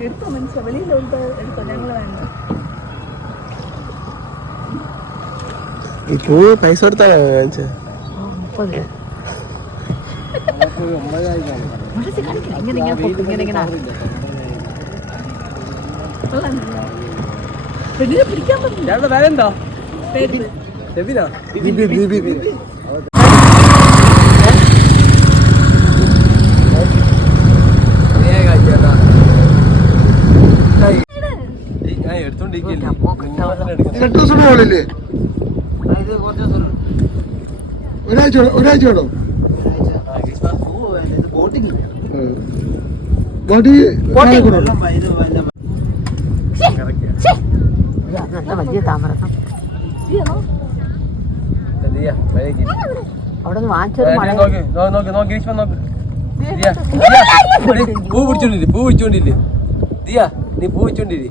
എടുത്തോ മനസ്സിലാ വെളിയിലോട്ട് എടുത്തോ ഞങ്ങള് വേണ്ട ഇപ്പോ പൈസ കൊടുത്താലോ 30 പെണ്ണിനെ പിടിക്കാൻ പറ്റില്ല വേറെന്തോ ഒരാഴ്ച വേണോ വലിയ താമരസം അവിടെ നിന്ന് വാങ്ങിച്ചത് പൂ പിടിച്ചോണ്ടില്ലേ ദിയ നീ പൂ പിടിച്ചോണ്ടില്ലേ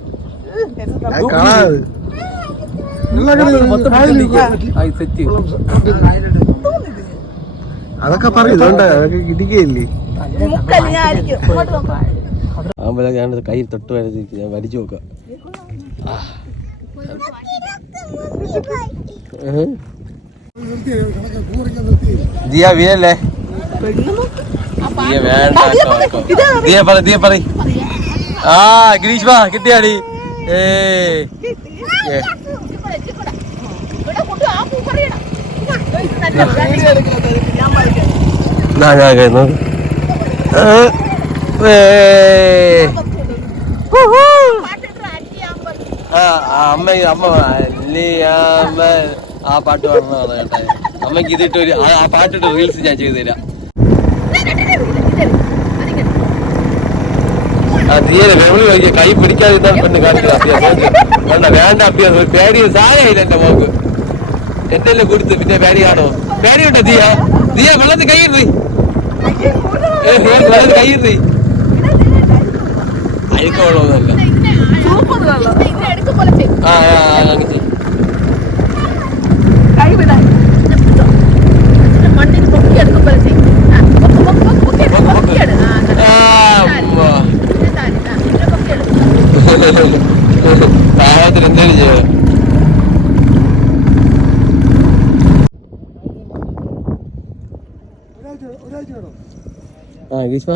അതൊക്കെ പറയുന്നുണ്ട് അതൊക്കെ ഇടിക്കയില്ലേ ആകുമ്പോ ഞാൻ കൈ തൊട്ട് വരച്ചിരിക്കും ഞാൻ വലിച്ചു നോക്കാം ദിയ വീഴല്ലേ ദിയ വേണ്ട ദിയ പറ ആ ഗിരീഷ് വാ കിട്ടിയാടി അമ്മ ആ പാട്ട് പറഞ്ഞതാണ് കേട്ടോ അമ്മക്ക് ഇതിട്ട് ഒരു ആ പാട്ടിട്ട് റീൽസ് ഞാൻ ചെയ്തു തരാം തീരെ വെളി നോക്കിയ കൈ പിടിക്കാതിരുന്നാൽ പെണ്ണ് കാണിക്കുന്ന വേണ്ട അഭ്യാസം പേടി സാരയില്ല എന്റെ മോക്ക് എന്തെല്ലാം കൊടുത്ത് പിന്നെ പേടി കാണോ പേടിയുണ്ടോ ദിയ വെള്ളത്തിൽ കൈയിറി വെള്ളത്തിൽ കൈയിറി അഴുക്കമുള്ളതല്ല ആ അങ്ങനെ പാവത്തിന് എന്തേലും ചെയ്യണം ആ ഗ്രീഷ്മ